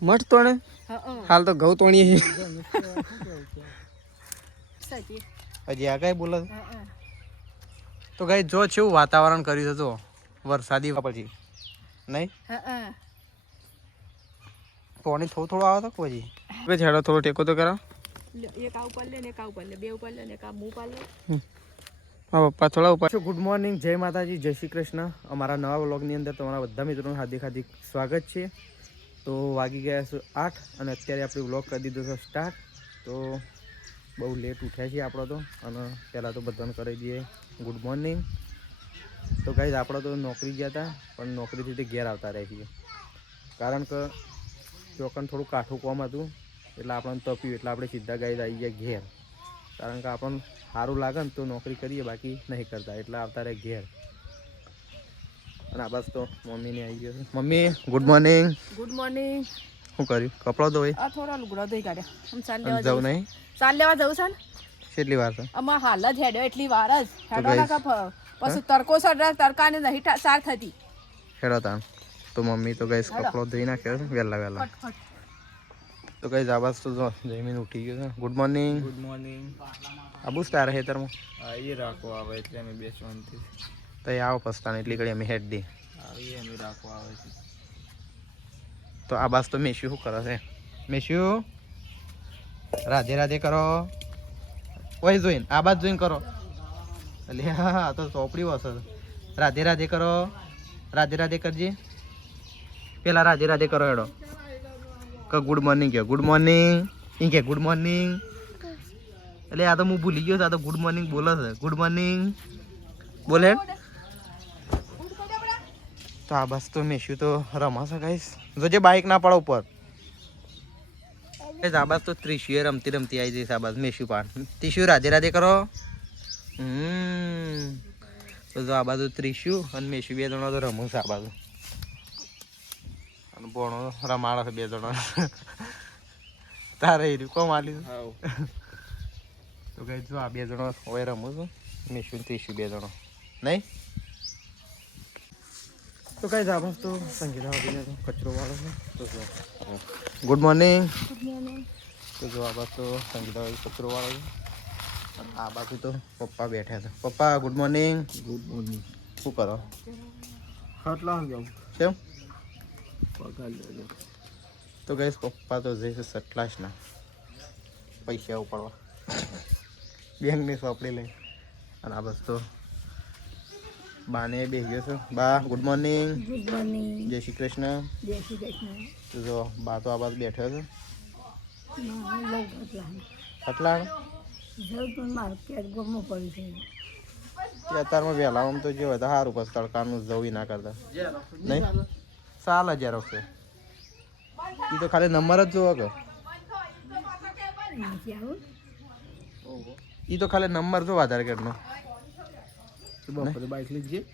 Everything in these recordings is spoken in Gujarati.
મઠ તોણે હાલ તો ઘઉં તોણીએ હજી આ કઈ બોલે તો ગાઈ જો કેવું વાતાવરણ કર્યું છે તો વરસાદી પછી નહીં પાણી થોડું થોડું આવે તો કોઈ છેડો થોડો ટેકો તો કરા હા પપ્પા થોડા ઉપર ગુડ મોર્નિંગ જય માતાજી જય શ્રી કૃષ્ણ અમારા નવા વ્લોગની અંદર તમારા બધા મિત્રોનું હાર્દિક હાર્દિક સ્વાગત છે તો વાગી ગયા છે 8 અને અત્યારે આપણે વ્લોગ કરી દીધો છે સ્ટાર્ટ તો બહુ લેટ ઉઠ્યા છીએ આપણો તો અને પહેલાં તો બધાને કરી દઈએ ગુડ મોર્નિંગ તો ગાઈઝ આપણે તો નોકરી ગયા હતા પણ નોકરીથી તે ઘેર આવતા રહે છીએ કારણ કે ચોકન થોડું કાઠું કોમ હતું એટલે આપણને તપ્યું એટલે આપણે સીધા ગાઈઝ આવી ગયા ઘેર કારણ કે આપણને સારું લાગે ને તો નોકરી કરીએ બાકી નહીં કરતા એટલે આવતા રહે ઘેર અને આ બસ તો મમ્મીને આવી ગયો છે mummy good morning good morning શું કર્યું કપડો ધોઈ આ થોડા લુગડા ધોઈ કાઢ્યા આમ ચાલ લેવા જવું નહીં ચાલ લેવા જવું છે ને કેટલી વાર છે આમાં હાલ જ હેડ્યો એટલી વાર જ હેડો ના કપ પછી તડકો સડરા તડકાને નહીં સાર થતી હેડો તાણ તો મમ્મી તો ગઈ કપડો ધોઈ નાખ્યો છે વહેલા વહેલા તો કઈ આવાજ તો જો જમીન ઉઠી ગયો છે ગુડ મોર્નિંગ આબુ તારે ખેતરમાં એ રાખવા આવે એટલે અમે બેસવાનથી તો એ આવો પસ્તાને એટલી ઘડી અમે હેડ દી અમે રાખવા આવે છે તો આ બાસ તો મેશ્યુ શું કરે છે મેશ્યુ રાધે રાધે કરો ઓય જોઈને આ બાજ જોઈને કરો એટલે હા તો ચોપડી વસે રાધે રાધે કરો રાધે રાધે કરજે પેલા રાધે રાધે કરો હેડો કે ગુડ મોર્નિંગ કે ગુડ મોર્નિંગ ઈ કે ગુડ મોર્નિંગ એટલે આ તો હું ભૂલી ગયો આ તો ગુડ મોર્નિંગ બોલે છે ગુડ મોર્નિંગ બોલે તો આ બસ તો મેશ્યુ તો રમાશે ગાઈસ જોજે બાઇક ના પડે ઉપર આ બસ તો ત્રિશુએ રમતી રમતી આવી જઈશ આ બસ મેશ્યુ પાન ત્રિશુ રાધે રાધે કરો તો જો આ બાજુ ત્રિશુ અને મેશ્યુ બે જણા તો રમું છે આ બાજુ અને બોણો રમાડે છે બે જણા તારે એ કોમ આલી તો કઈ જો આ બે જણા હવે રમું છું મેશ્યુ ત્રિશુ બે જણા નહીં તો કઈ જાબસ તો સંગીતા આપીને તો કચરો વાળો છે તો જો ગુડ મોર્નિંગ તો જો આ બાજુ તો સંગીતા કચરો વાળો છે અને આ બાજુ તો પપ્પા બેઠા છે પપ્પા ગુડ મોર્નિંગ શું કરો ખાટલા જાઉં કેમ પગાર લેજો તો ગઈશ પપ્પા તો જઈશે સટલાસના પૈસા ઉપાડવા બેંકની સોપડી લઈ અને આ બસ તો બાને બે ગયો છે બા ગુડ મોર્નિંગ જય શ્રી કૃષ્ણ તો જો બા તો આ બાજુ બેઠો છે કેટલા અત્યારમાં વહેલા આમ તો જે હોય તો સારું પછી તડકાનું જવું ના કરતા નહીં ચાલ 1000 છે એ તો ખાલી નંબર જ જોવો કે એ તો ખાલી નંબર જો આધાર કાર્ડનો બપોરે બાઇક લીધી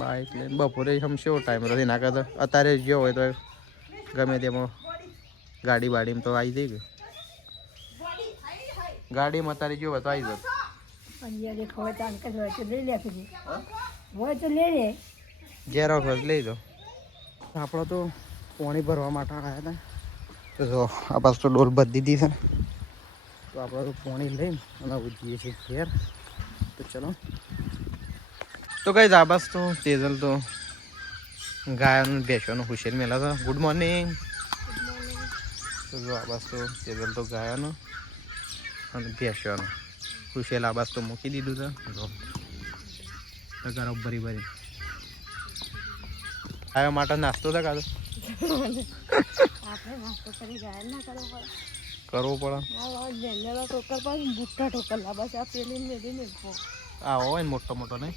બાઇક લઈને બપોરે સમશો ટાઈમ નથી ના કરતા અત્યારે જો હોય તો ગમે તેમાં ગાડી બાડીમાં તો આવી જઈ ગયું ગાડીમાં અત્યારે જો હોય તો આવી જાય ઝેરોક્સ લઈ દો આપણો તો પાણી ભરવા માટે આવ્યા હતા તો જો આ પાસ તો ડોલ બધી દીધી છે તો આપણે તો પાણી લઈને અને જઈએ છીએ ઘેર તો ચલો તો કઈ આ બસ તો તેજલ તો ગાયનું બેસવાનું હુશેર મેલા હતા ગુડ મોર્નિંગ તો જો આ બસ તો તેજલ તો ગાયનું અને બેસવાનું હુશેલ આ બસ તો મૂકી દીધું છે જો ગરમ ભરી ભરી આવ્યા માટે નાસ્તો था कादो करवो पड़ा आओ मोटो मोटो नहीं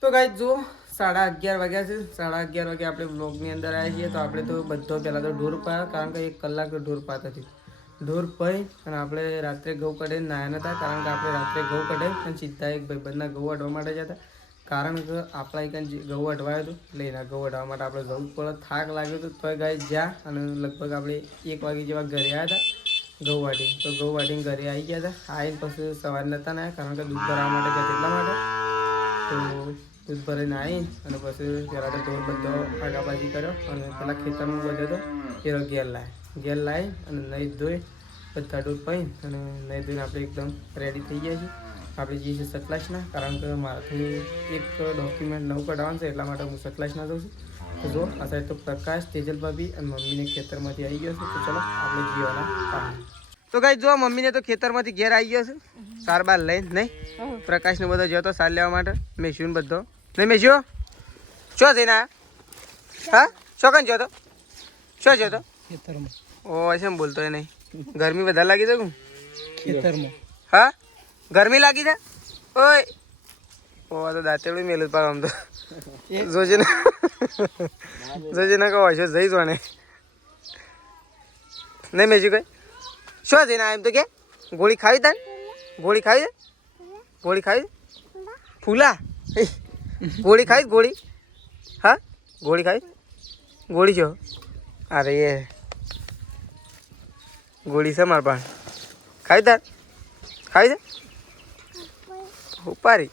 तो गाइस जो 11:30 वाग्या છે 11:30 વાગે આપણે વ્લોગની અંદર આવ્યા છીએ તો આપણે તો બધો પહેલાં તો ઢોર પાયા કારણ કે 1 કલાક ઢોર પાત હતી ઢોર પઈ અને આપણે રાત્રે ઘઉં કઢાઈને નાયા નહોતા કારણ કે આપણે રાત્રે ઘઉં કઢાઈ અને સીધા એક ભાઈબંધના ઘઉં વાઢવા માટે જતા કારણ કે આપણા એક ઘઉં વાઢવાયું હતું એટલે એના ઘઉં વાઢવા માટે આપણે જવું પડે થાક લાગ્યો હતો તો ગાય જ્યાં અને લગભગ આપણે 1 વાગે જેવા ઘરે આવ્યા હતા ઘઉં વાઢી તો ઘઉં વાઢીને ઘરે આવી ગયા હતા આવીને પછી સવાર નહોતા નાયા કારણ કે દૂધ ભરાવા માટે ગયા એટલા માટે તો દૂધ ભરીને આવી અને પછી પહેલાં તો ઢોર બધો આગાબાજી કર્યો અને પેલા ખેતરમાં બધો તો એ ઘેર લાવી અને નહીં ધોઈ બધા ઢોર પહી અને નહીં ધોઈને આપણે એકદમ રેડી થઈ ગયા છીએ. આપણે જઈએ છીએ સતલાસના, કારણ કે મારાથી એક ડોક્યુમેન્ટ નવું કઢાવવાનું છે એટલા માટે હું સતલાસના જઉં છું. તો જો આ સાઈડ તો પ્રકાશ, તેજલ ભાભી અને મમ્મીને ખેતરમાંથી આવી ગયો છે. તો ચલો આપણે જીવાના કામ. તો ગાઈસ જો મમ્મીને તો ખેતરમાંથી ઘેર આવી ગયો છે સાર બાર લઈને. નહીં પ્રકાશને બધો ગયો તો સાર લેવા માટે, મેશ્યુને બધો નહીં. મેશ્યો શું જઈને આવ્યા? હા શું ગયો તો? શું ગયો તો? ખેતરમાં. ઓ એમ બોલતો નહીં. ગરમી વધારે લાગી છે ખેતરમાં. હા ગરમી લાગી છે ઓય. ઓ તો દાંતેડું મેલું પાડો આમ તો જોજે ને કહો છો જઈ જો ને નહીં મેજું કઈ શું જઈને એમ તો કે ગોળી ખાવી તાન? ગોળી ખાવી છે? ગોળી ખાવી ફૂલા ગોળી ખાવી ગોળી? હા ગોળી ખાવી? ગોળી છો? અરે એ ગોળી છે મારા પાસે. ખાવી તાર? ખાવી છે? ઉપારી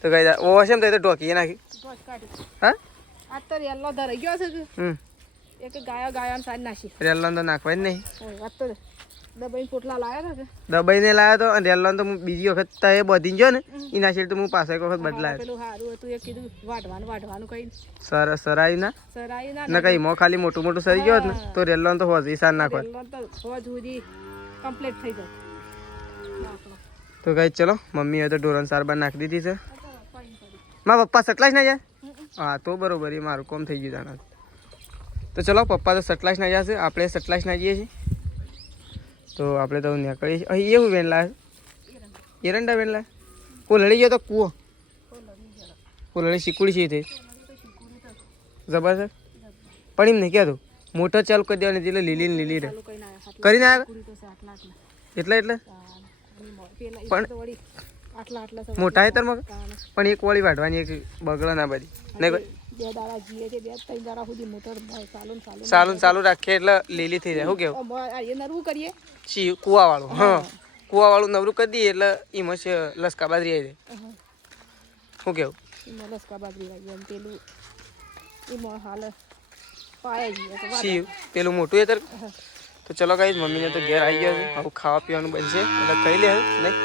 તો કઈ ઓ હશે તો ઢોકી નાખી. હા આ તો રેલ્લો ધરાઈ ગયો છે કે એક ગાયો સાંજ નાખી રેલ્લો તો નાખવાય જ નહીં. આ તો દબાઈ પોટલા લાયા ને દબાઈને લાવ્યો તો અને રેલ્લો તો હું બીજી વખત એ બધી ગયો ને એના શેર તો હું પાછા એક વખત બદલાયો. પેલું સારું હતું એ કીધું વાઢવાનું કઈ સરાઈ ના સરાઈ ના ના કઈ મો ખાલી મોટું મોટું સરી ગયો ને તો રેલ્લો તો હોજ ઈશાન નાખવા. રેલ્લો તો હોજ સુધી કમ્પ્લીટ થઈ જાય. તો કઈ ચલો મમ્મી હવે તો ઢોરણ સાર બાર નાખી દીધી છે. મારા પપ્પા સટલાશ ના જાય? હા તો બરોબર, એ મારું કોમ થઈ ગયું જાણે. તો ચલો પપ્પા તો સટલાશ ના જશે, આપણે સટલાશ ના જઈએ છીએ. તો આપણે તો નીકળીએ છીએ. અહીં એવું વેન લાવે એરંડા વેન લાવે. કોઈ લડી ગયો તો કૂવો કોઈ લડી શીકુડી છે તે જબરદસ્ત પણ એમ નહીં કહેતું મોટર ચાલુ કરી દેવાની એટલે લીલી ને લીલી રહે કરીને આવ્યા એટલે પણ મોટા હેતરમાં પણ એક વળી વાઢવાની એક બગડો ના બધી નહીં ચાલુ રાખીએ એટલે લીલી થઈ જાય. શું કેવું કુવા વાળું? હા કુવા વાળું નવરું કરી દઈએ એટલે એમાં છે લસકા બાજરી આવી જાય. શું કેવું? પેલું મોટું હેતર. તો ચલો ગાઈસ મમ્મીને તો ઘેર આવી ગયા છે, આવું ખાવા પીવાનું બનશે એટલે ખાઈ લે નહીં.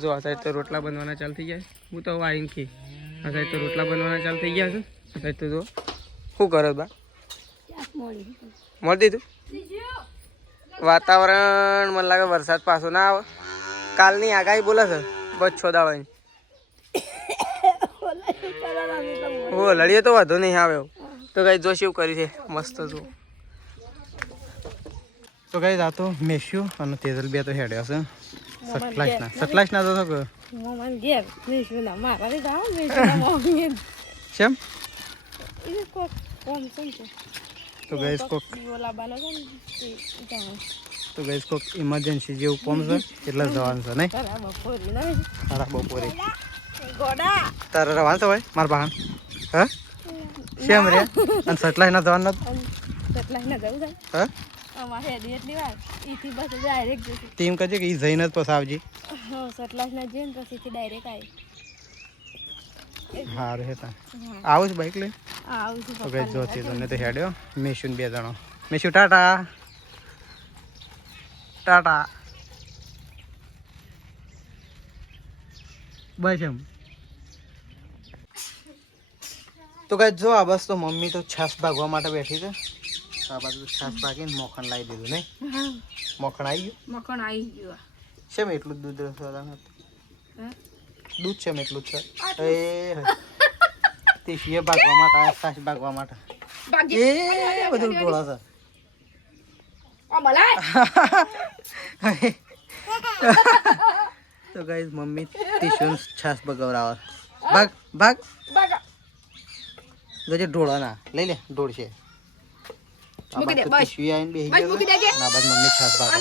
જો આ સાઈડ તો રોટલા બનવાના ચાલુ થઈ ગયા. હું તો આવીને ખી આ સાઈડ તો રોટલા બનવાના ચાલુ થઈ ગયા છે. આ સાઈડ તો જો શું કરે બા મળી દીધું. વાતાવરણ મને લાગે વરસાદ પાછો ના આવે. કાલની આગાહી બોલે છે બસ 6 દાડાની. હો લડીએ તો વાંધો નહીં આવે. તો કઈ જો શું કર્યું છે મસ્ત જો. તો કઈ આ તો મેશ્યુ અને તેજલ બે તો હેડ્યા છે સટલાશ ના તો કેમ તો ગઈસ કોક ઇમરજન્સી જેવું કોમ છે એટલે જવાનું છે નહીં સારા બપોરે તારે રવાનું છે ભાઈ મારા બહાન. હા કેમ રે અને સટલાશ ના જવાનું હા ટીમ કહેજે કે એ જઈને જ પછી આવજે. સારું હે તા આવું છું બાઈક લઈને. ઓકે જોતી તમને તો હેડ્યો મેશું બે જણો. મેશું ટાટા ટાટા બસ એમ. તો કઈ જો આ બસ તો મમ્મી તો છાસ ભાગવા માટે બેઠી છે. આ બાજુ છાસ ભાગીને મોખણ લાવી દીધું નહીં. મોખણ આવી ગયું. શેમ એટલું જ દૂધ દૂધ છે એટલું જ છે એ તીસીએ ભાગવા માટે છાસ ભાગવા માટે એ બધું ડોળા છે. તો ગાઈસ મમ્મી તીસીઓ છાસ બગવરાવે. ભાગ ભાગ જોજે ઢોળા ના લઈ લે ઢોળ છે. મમ્મી છાસ ભાગ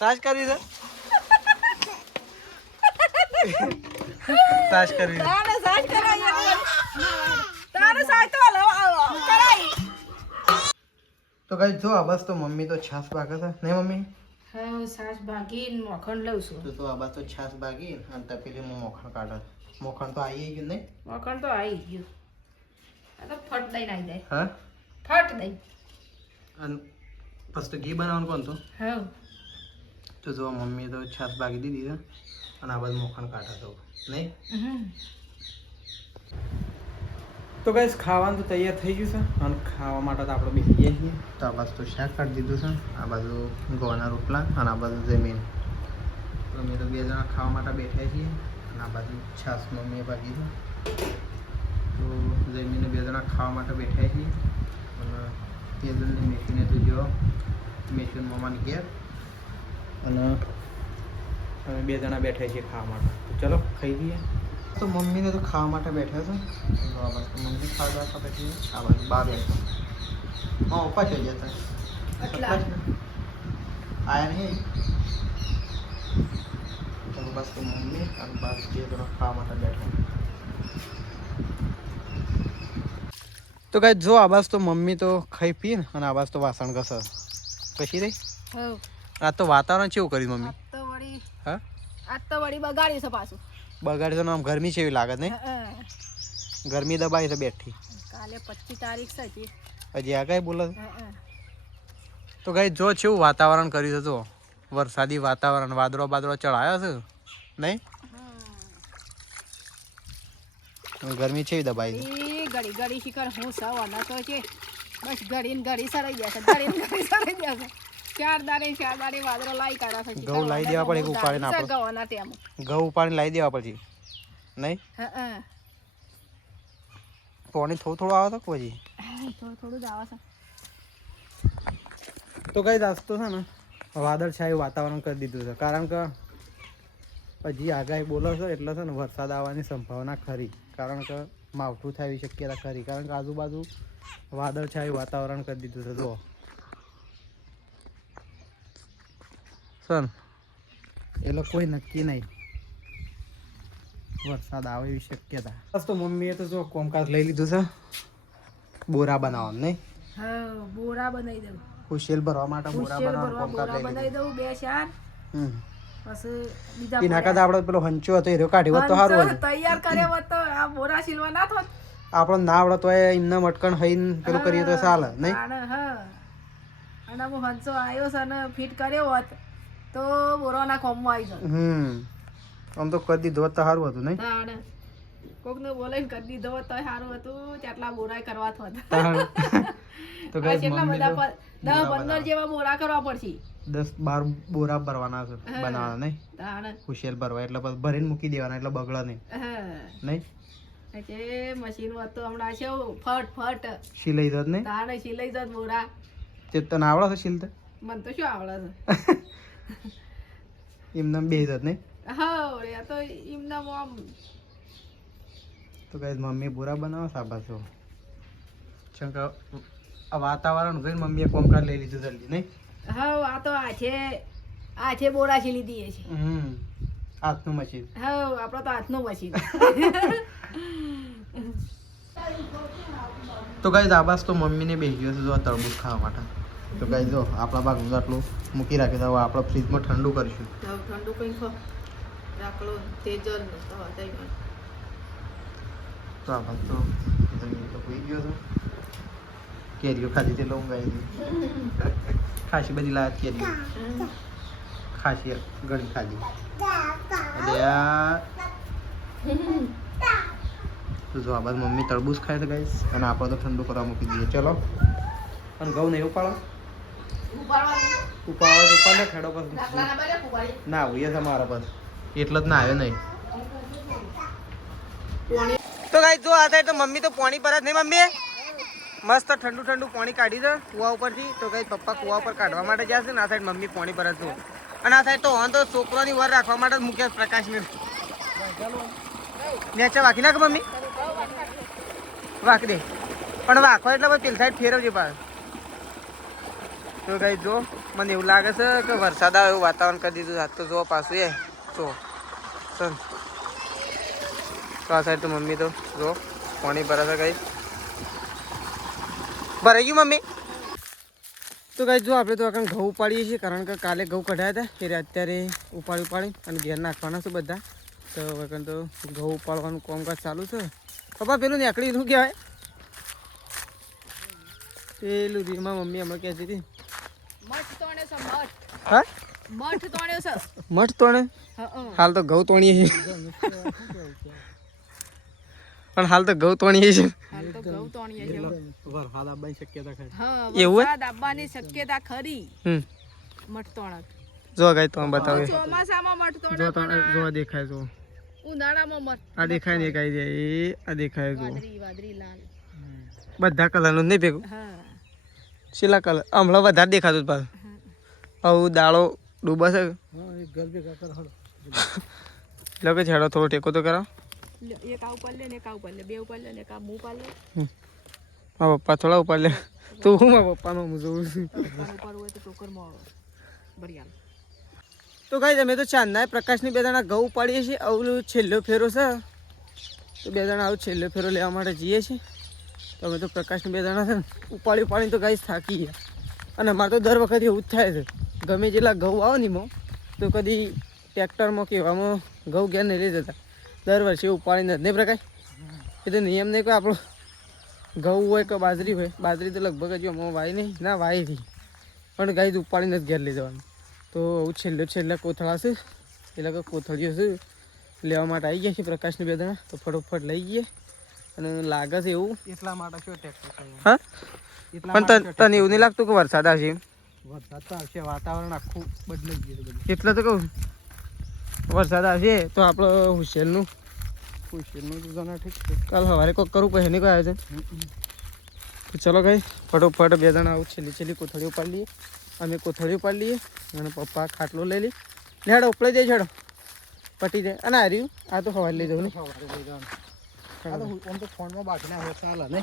સાજ કરી છે સાસ કરવી તારે સાજ કરાય તારે સાજ તો કરાય. તો કઈ જો આ બસ તો મમ્મી તો છાસ બાકે છે નહીં મમ્મી? હા સાજ ભાગીને મોખણ લઉં છું. તો આ બસ તો છાસ બાકી અને તપેલી મોખણ કાઢે. મોખણ તો આવી ગયું નહીં? મોખણ તો આવી ગયું. આ તો ફટ દઈને આવી જાય. હા ફટ દઈ. અને પછી તો ઘી બનાવવાનું કોણ તો? હા તો જો મમ્મી તો છાસ બાકી દીધી છે અને આ બધું મોખણ કાઢે તો નહીં? તો ગાઈસ ખાવાનું તો તૈયાર થઈ ગયું છે અને ખાવા માટે તો આપણે બેસી ગયા છીએ. તો આ બાજુ તો શાક કાઢી દીધું છે, આ બાજુ ગોળના રોટલા અને આ બાજુ જમીન. તો અમે તો બે જણા ખાવા માટે બેઠા છીએ અને આ બાજુ છાસ મમ્મીએ ભાગી છે. તો જમીને બે જણા ખાવા માટે બેઠા છીએ અને તે જણને મેસીને તો જો મેસીન મમ્માની ઘેર અને અમે બે જણા બેઠા છીએ ખાવા માટે. તો ચલો ખાઈ દઈએ. તો મમ્મીને તો ખાવા માટે બેઠા છે. તો આ બાજુ મમ્મી ખાવા બેઠા પછી આ બાજુ બા બેઠા. હા પપ્પા થઈ જતા આયા નહીં. તો બસ તો મમ્મી અને બા બે જણા ખાવા માટે બેઠા. તો કઈ જો આ બાજુ તો મમ્મી તો ખાઈ પી ને અને આ બાજુ તો વાસણ ઘસે પછી રહી. હા આ તો વાતાવરણ કેવું કર્યું મમ્મી? તો વળી હા આજ તો વળી બગાડ્યું છે પાછું. બગાડી તો આમ ગરમી છે એવી લાગે નહીં? ગરમી દબાઈ છે બેઠી. કાલે 25 તારીખ છે હજી. હજી આ કઈ બોલે? તો કઈ જો કેવું વાતાવરણ કર્યું છે. જો વરસાદી વાતાવરણ, વાદળો બાદળો ચડાયો છે નહીં? ગરમી છે એવી દબાઈ છે. એ ઘડી ઘડી શિખર હું સૌ ના તો છે બસ ઘડી ને ઘડી સરાઈ જશે, ઘડી ને ઘડી સરાઈ જશે. ચાર દાડે વાદળો લાઈ કાઢા છે. ઘઉં લાવી દેવા પડે એક ઉપાડીને આપણે. ગવાના ટેમ ઘઉં ઉપાડીને લાવી દેવા પછી નહીં? પાણી થોડું થોડું આવે તો પછી થોડું જ આવે છે. તો કઈ દાસ તો છે ને વાદળછાયું વાતાવરણ કરી દીધું છે, કારણ કે હજી આગાહી બોલો છો એટલે છે ને વરસાદ આવવાની સંભાવના ખરી. કારણ કે માવઠું થાય એવી શક્યતા ખરી, કારણ કે આજુબાજુ વાદળછાયું વાતાવરણ કરી દીધું છે. જુઓ સર એટલે કોઈ નક્કી નહીં વરસાદ આવે એવી શક્યતા. બસ તો મમ્મીએ તો જો કોમકાજ લઈ લીધું છે બોરા બનાવવાનું નહીં? હા બોરા બનાવી દઉં. ખુશેલ ભરવા માટે બોરા બનાવવાનું કોમકાજ લઈ બનાવી લીધું. દઉં 2-4 પછી બીજા એના કરતા આપણે પેલો હંચો હતો એ કાઢ્યો હોત તો સારું હતું. તૈયાર કર્યો હોત તો આ બોરા સિલવા ના થોત. આપણો ના આવડે તો એમને મટકણ હઈને પેલું કરીએ તો ચાલે નહીં? હા અને હું હંસો આવ્યો છે અને ફિટ કર્યો હોત તો બોરાના કોમમાં આવી જત. આમ તો કરી દીધો હોત તો સારું હતું નહીં? કોકને બોલાઈને કરી દીધો હોત તો સારું હતું. કેટલા બોરા કરવા થોત. તો ગાઈસ કેટલા મમ્મી બધા તો 10-15 જેવા બોરા કરવા પડશે. 10-12 બોરા ભરવાના છે બનાવવાના નહીં? તાણ ખુશેલ ભરવા એટલે પછી ભરીને મૂકી દેવાના એટલે બગડે નહીં નહીં? કે મશીન હોત તો હમણાં છે ફટ સિલાઈ જત નહીં? તાણે સિલાઈ જત બોરા. તે તને આવડે છે સિલતા? મને તો શું આવડે છે. એમને બે જત નહીં? હા રે તો એમના આમ તો ગાઈસ મમ્મી બોરા બનાવો સાબા છો ચંકા આ વાતાવરણ જોઈને મમ્મીએ કોમકાજ લઈ લીધું જલ્દી નહીં? હા આ તો આ છે બોરા છીલી દઈએ છે. હાથનું મશીન. હા આપણો તો હાથનું મશીન. તો ગાઈસ આબાસ તો મમ્મીને બેસી ગયો છે જો તરબૂચ ખાવા માટે. તો ગાઈસ જો આપણા બાગનું આટલું મૂકી રાખ્યું તો હવે આપણે ફ્રીજમાં ઠંડુ કરીશું. ઠંડુ કઈ ખો રાખલો તેજલ તો હતાઈ તો આ તો જમીન તો હોઈ ગયો છે. કેરીઓ ખાધી તે લઉં ગાઈ ખાસી બધી લાત કેરીઓ ખાસી ઘણી ખાધી એટલે આ તો જો આ બાદ મમ્મી તરબૂચ ખાય તો ગાઈસ અને આપણે તો ઠંડુ કરવા મૂકી દઈએ. ચલો અને ઘઉં નહીં ઉપાડો ઉપાડો તો ઉપાડે ખેડો પછી ના હોય તમારા બસ એટલે જ ના આવ્યો નહીં. તો ગાઈસ જો આ સાઈડ તો મમ્મી તો પાણી પર જ નહીં મમ્મી મસ્ત ઠંડુ ઠંડુ પાણી કાઢી દે કુવા ઉપરથી. તો ગાઈસ પપ્પા કુવા ઉપર કાઢવા માટે જશે ને આ સાઈડ મમ્મી પાણી પર જ છું અને આ સાઈડ તો હોન તો છોકરાની વર રાખવા માટે મૂકે પ્રકાશને નેચે વાંકી નાખ મમ્મી વાંક દે પણ વાંખો એટલે બસ પેલી સાઈડ ફેરવજે પાછું. તો ગાઈસ જો મને એવું લાગે છે કે વરસાદ આવે એવું વાતાવરણ કરી દીધું આજ તો જો પાછું એ જો તો આ સાઈડ તો મમ્મી તો જો પાણી ભરા છે કઈ ભરાઈ ગયું મમ્મી. તો કઈ જો આપણે તો આખા ઘઉં ઉપાડીએ છીએ કારણ કે કાલે ઘઉં કઢાયા હતા એટલે અત્યારે ઉપાડી અને ઘેર નાખવાના છે બધા. તો વગર તો ઘઉં ઉપાડવાનું કામકાજ ચાલુ છે. પપ્પા પેલું નીકળી શું કહેવાય પેલું રીમાં મમ્મી હમણાં કહેતી હતી મઠ તોણે છે મઠ. હા મઠ તોણે છે. મઠ તોણે હા હાલ તો ઘઉં તોણીએ છીએ પણ હાલ તો ઘઉં તોણીએ છીએ. હાલ તો ઘઉં તોણીએ છે. વરસાદ આવવાની શક્યતા ખરી. હા એવું હે? વરસાદ આવવાની શક્યતા ખરી. મઠ તોણક જો ગાય તો બતાવે ચોમાસામાં મઠ જો તોણક તો જો દેખાય જો ઉનાળામાં મઠ. આ દેખાય ને ગાય જાય એ આ દેખાય જો વાદળી વાદળી લાલ. બધા કલરનું નહીં ભેગું હા છેલ્લા કલર હમણાં વધારે દેખાતું પાછું આવું દાળો ડૂબા છે હા એક ઘર ભેગા કર હળ. એટલે કે છેડો થોડો ટેકો તો કરાવો. એક આ ઉપર લે ને એક આ ઉપર લે બે ઉપર લે ને એક આ મું ઉપર લે. મારા પપ્પા થોડા ઉપર લે તું હું મારા પપ્પાનો હું જોઉં છું. ઉપર હોય તો ટોકરમાં બરિયાલ. તો ગાઈ અમે તો ચાંદના પ્રકાશની બે જણા ઘઉં ઉપાડીએ છીએ. આવું છેલ્લો ફેરો છે તો બે જણા આવું છેલ્લો ફેરો લેવા માટે જઈએ છીએ. તો અમે તો પ્રકાશની બે જણા છે ને ઉપાડીને તો ગાઈ થાકી ગયા. અને અમારે તો દર વખતે એવું જ થાય છે ગમે જેટલા ઘઉં આવે ને એમાં તો કદી ટ્રેક્ટરમાં કે એવામાં ઘઉં ઘેર નહીં લઈ જતા દર વર્ષે ઉપાડીને જ નહીં પ્રકાશ. એ તો નિયમ નહીં કે આપણો ઘઉં હોય કે બાજરી હોય બાજરી તો લગભગ હજુ અમારે વાય નહીં ના વાય હતી પણ ગાઈ ઉપાડીને જ ઘેર લઈ જવાનું. તો આવું છેલ્લા કોથળા છે એટલે કે કોથળીઓ છે લેવા માટે આવી ગયા છે પ્રકાશની બે જણા. તો ફટોફટ લઈ જઈએ અને લાગે છે એવું એટલા માટે શું ટ્રેક્ટર હા પણ તને એવું નહીં લાગતું કે વરસાદ આવશે એમ? વરસાદ તો આવશે વાતાવરણ આખું બદલાઈ ગયું છે બધું. એટલે તો કહું વરસાદ આવશે તો આપણે હુશેલનું તો જાણે ઠીક છે. કાલ સવારે કોક કરવું પછી નહીં કોઈ આવે છે. તો ચલો કઈ ફટોફટ બે જણા આવું છેલ્લી કોથળી ઉપાડી લઈએ. અમે કોથળી ઉપાડી લઈએ અને પપ્પા ખાટલો લઈ લઈએ. લેડો ઉપડી જાય છેડો પટી જાય અને હાર્યું આ તો સવારે લઈ જવું ને સવારે લઈ જવાનું. આ તો આમ તો ફોનમાં બાકીના હોય ચાલે ને.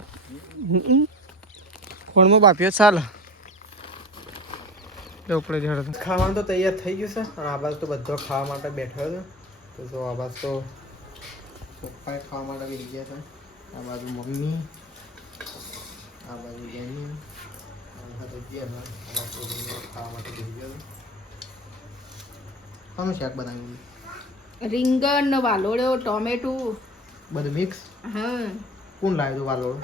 ફોનમાં બાફીઓ ચાલે ઉપડે જડો. ખાવાનું તો તૈયાર થઈ ગયું છે અને આ બાજુ તો બધો ખાવા માટે બેઠો છે. તો જો આ બાજુ તો પપ્પાએ ખાવા માટે બેસી ગયા છે. આ બાજુ મમ્મી આ બાજુ જેની ખાવા માટે બેસી ગયો છે. શાનું શાક બનાવ્યું? રીંગણ વાલોડો ટોમેટું બધું મિક્સ. હા કોણ લાવ્યું હતું વાલોળ?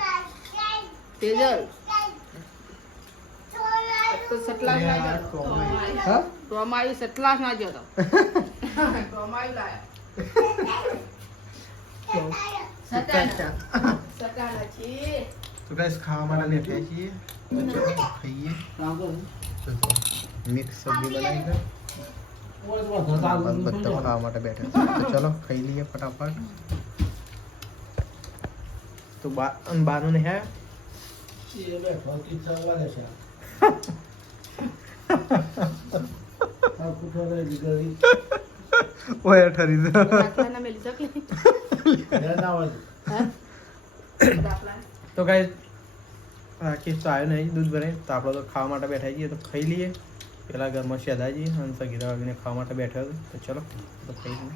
તેજલ તો સટલાસ ના જતો હા ટોમાઈ સટલાસ ના જતો ટોમાઈ લાયા સટાણા છે. તો ગાઈસ ખાવા માટે બેઠા છીએ. ખાઈએ મિક્સ સબ્જી બનાવી છે. બધા ખાવા માટે બેઠા છે. તો ચલો ખાઈ લઈએ ફટાફટ. તો બાનું ને હે ઓય ઠરી દે દાખલાના મેલી શકલે દાખલા તો ગાઈસ રાકેશ તો આવ્યો નહીં દૂધ ભરાય તો આપણે તો ખાવા માટે બેઠા છીએ. તો ખાઈ લઈએ. પેલા ઘરમાં શેદાજી અને સગીરા વાગીને ખાવા માટે બેઠા હતો. તો ચલો તો ખાઈ લઈએ.